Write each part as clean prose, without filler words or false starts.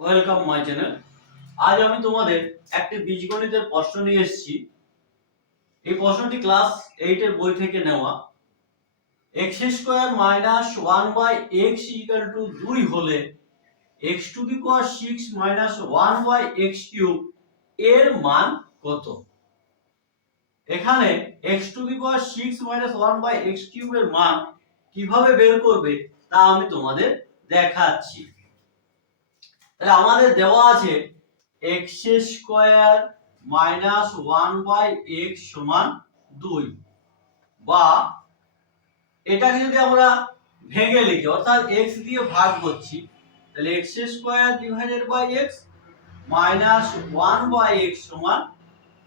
Welcome my channel. আজ আমি তোমাদের একটি বীজগণিতের প্রশ্ন নিয়ে এসেছি। এই প্রশ্নটি ক্লাস 8 এর বই থেকে নেওয়া। x square minus 1 by x equal to 2 হলে x to the power 6 minus 1 by x cube এর মান কত? এখানে x to the power 6 minus 1 by x cube এর মান কিভাবে বের করবে তা আমি তোমাদের দেখাচ্ছি। তাহলে আমাদের দেওয়া আছে x square minus 1 by x সমান 2, বা এটাকে যদি আমরা ভেঙে লিখি অর্থাৎ x দিয়ে ভাগ করছি, তাহলে x square divided by x minus 1 by x সমান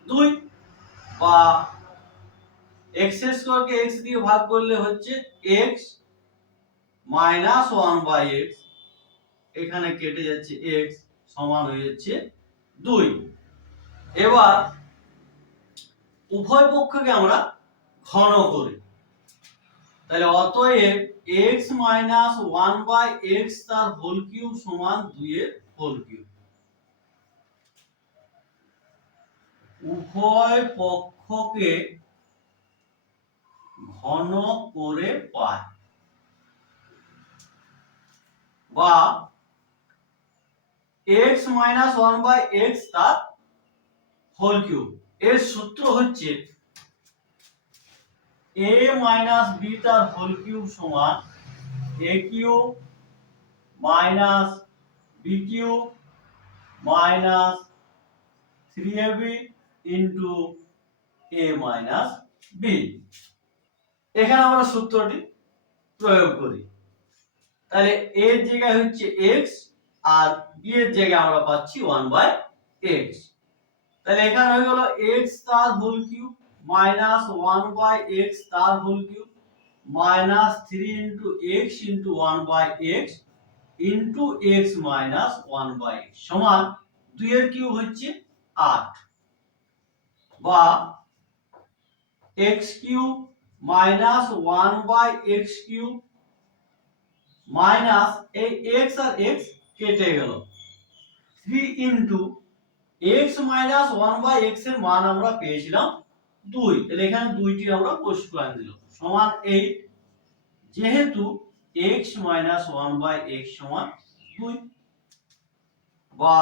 2, বা x স্কয়ার কে x দিয়ে ভাগ করলে হচ্ছে x মাইনাস 1 বাই x, এখানে কেটে যাচ্ছে x সমান হয়ে যাচ্ছে 2। এবার উভয় পক্ষকে আমরা ঘন করি, তাহলে অতএব x মাইনাস 1 বাই x তার হোল কিউব সমান 2 এর হোল কিউব। উভয় পক্ষকে ঘন করে পাই, বা x মাইনাস 1 বাই x তার হোল কিউব। এর সূত্র হচ্ছে a মাইনাস b তার হোল কিউব সমান a cube minus b cube minus 3ab into a minus b। এখানে আমরা সূত্রটি প্রয়োগ করি, তাহলে a এর জায়গায় হচ্ছে x আর b এর জায়গায় আমরা পাচ্ছি 1 বাই x। তাহলে এখানে হয়ে গেল x তার whole cube minus 1 by x তার whole cube minus 3 into x into 1 by x into x minus 1 by x সমান 2 এর কিউব হচ্ছে 8, বা x cube minus 1 by x cube minus এই x আর x কেটে গেল 3 into x minus 1 by x এর মান আমরা পেয়েছিলাম 2, তাহলে এখানে 2টি আমরা কোষ করে দিলাম সমান 8, যেহেতু x মাইনাস 1 বাই x সমান 2, বা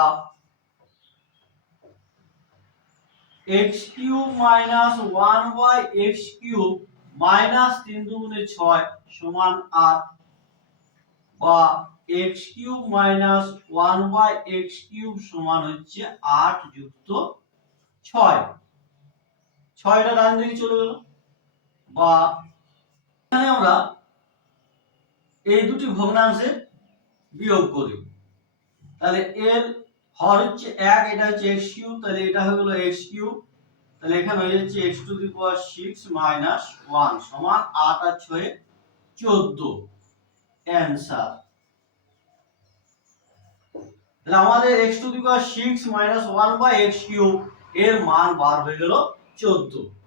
x cube minus 1 by x cube minus 3 দুগুণে 6 সমান 8, বা x cube minus 1 by x cube সমান হচ্ছে 8 যুক্ত 6, 6টা ডান দিকে চলে গেল। বা এখানে আমরা এই দুটি ভগ্নাংশে বিয়োগ করি, তাহলে এর হর হচ্ছে 1, এটা হচ্ছে x কিউব, তাহলে এটা হয়ে গেল x কিউব, তাহলে এখানে হয়ে যাচ্ছে x to the power 6 minus 1 সমান 8 আর 6 14 অ্যানসার। তাহলে আমাদের x to the power 6 minus 1 by x cube এর মান বার হয়ে গেল 14।